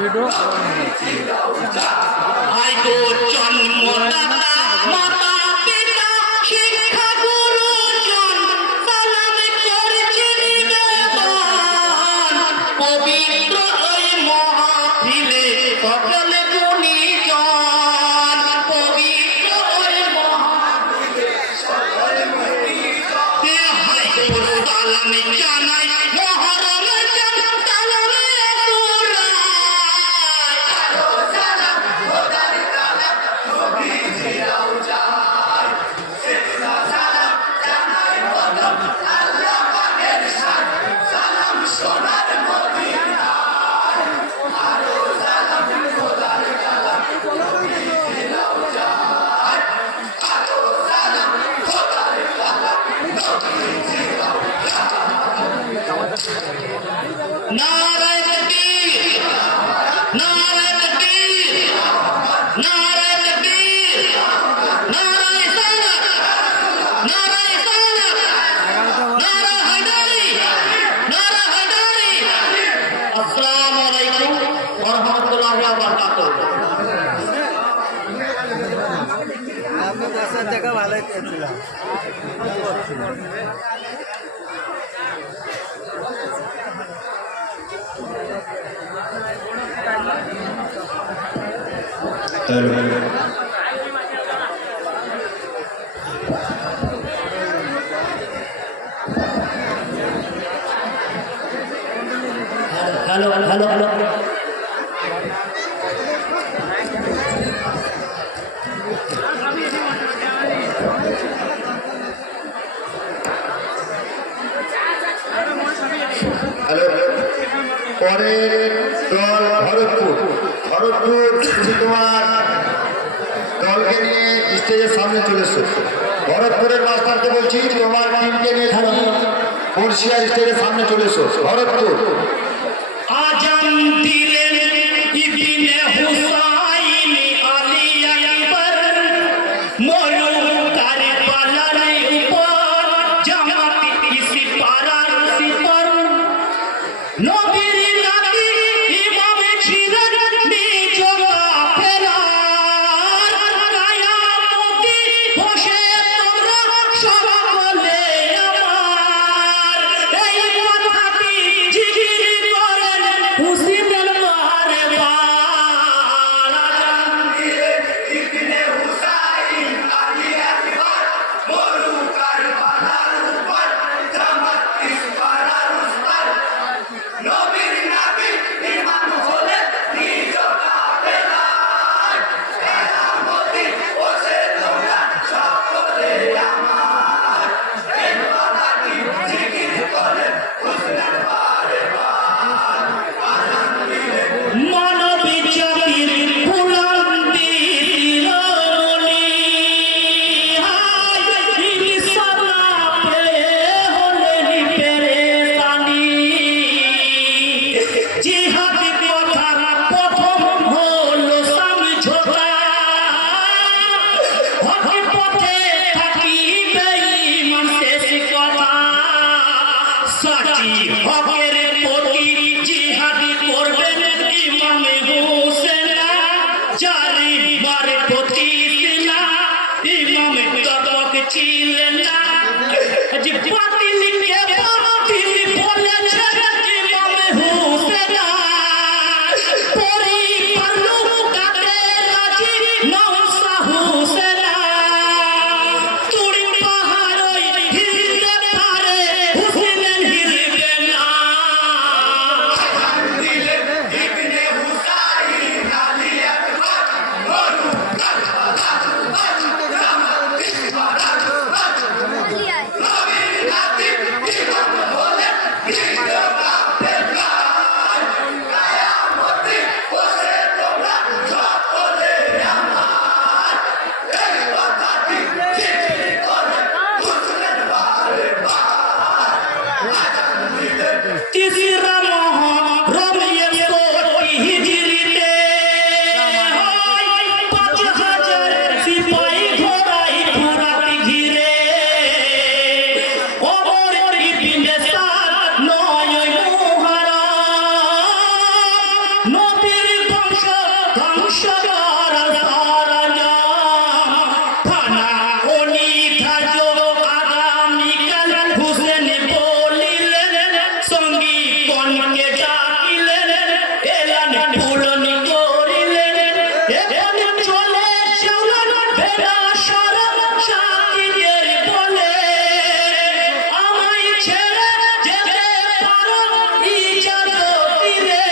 Video জায়গা ভালোই পেয়েছিলাম। হ্যালো হ্যালো হ্যালো পরের দল ভরতপুর তোমার দলকে নিয়ে স্টেজের সামনে চলে এসছো। ভরতপুরের মাস্টারকে বলছি তোমার টিমকে নিয়ে তুমি বর্ষিয়ার স্টেজের সামনে চলে এসো। ভরতপুর আজান দিলেন ইবনে হুসাইন আলী আকবর মরুকার পালার উপর জামাত ইসি পারার সিপর নবীর নাতি ইমাম ছিলেন নিজ কাফেলার কায়ামতি বসে তোমরা সকলে আমার এই কথাটি জিকির করেন হুসিনের বারে বার আজান দিলেন ইবনে হুসাইন আলী আকবর মরুকার পালার উপর জামাত ইসি পারার উপর নবীর নাতি ইমাম হলেন নিজ কাফেলার কায়ামতি বসে তোমরা সকলে আমার এই কথাটি জিকির করেন হুসনের বারে বার আজান দিলেন মানবী জাতির বুলন্দি রমণী হায় ইনসানা পেয়ে হলেন পেরেশানি জিহাদ কথার প্রথম হলো সমঝোতা হক পথে থাকিবে ঈমান শেষ কথা সাচি হকের প্রতি জিহাদ করবেন ইমাম হোসেন জারি মার প্রতি না ইমাম তবক ছিলেন না যে বাতিলকে বাতিল বলেছেন ইমাম হোসেন পরিবার লোকাতে রাজি নওসা হোসেন তুড়ি পাহাড়ই হিলতে পারে হোসেন হিলবে না দিলেন ইবনে হুসাইন আলী আকবর মরুকার পালার উপর জামাত ইসি পারার উপর নবীর নাতি ইমাম হলেন নিজ কাফেলার কায়ামতি বসে তোমরা সকলে আমার এই কথাটি জিকির করেন হুসনের বারে বার আজান দিলেন তিসরা মুহররম 61 হিজরিতে হয় 5000 সিপাহী ঘোড়ায় ফুরাত ঘিরে ওমর ইবনে সাদ নয় মুহররম নবীর বংশ ধ্বংস করার সরঞ্জাম থানা অনিধার্য আগামীকাল হুসেন বলিলেন সঙ্গী গণকে ডাকিলেন এলান পূরণ করিলেন এখন চলে চলন ভেড়া সরব সাথীদের বলে আমায় ছেড়ে যেতে পারো ইজাজত দিলে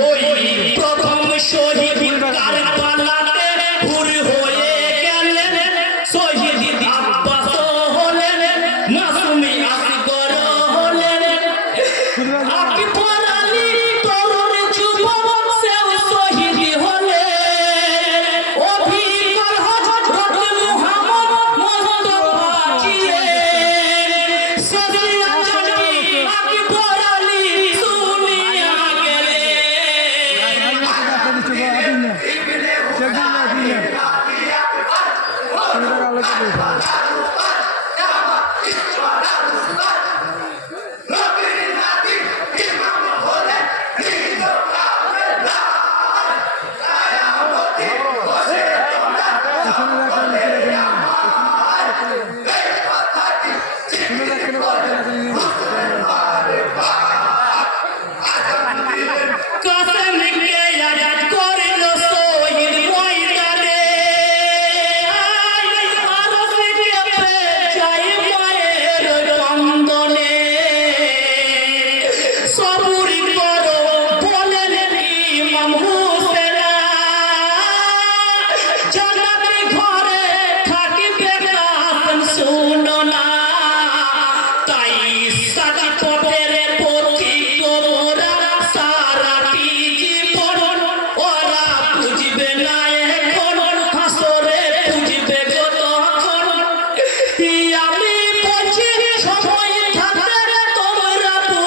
ওই প্রথম শহীদ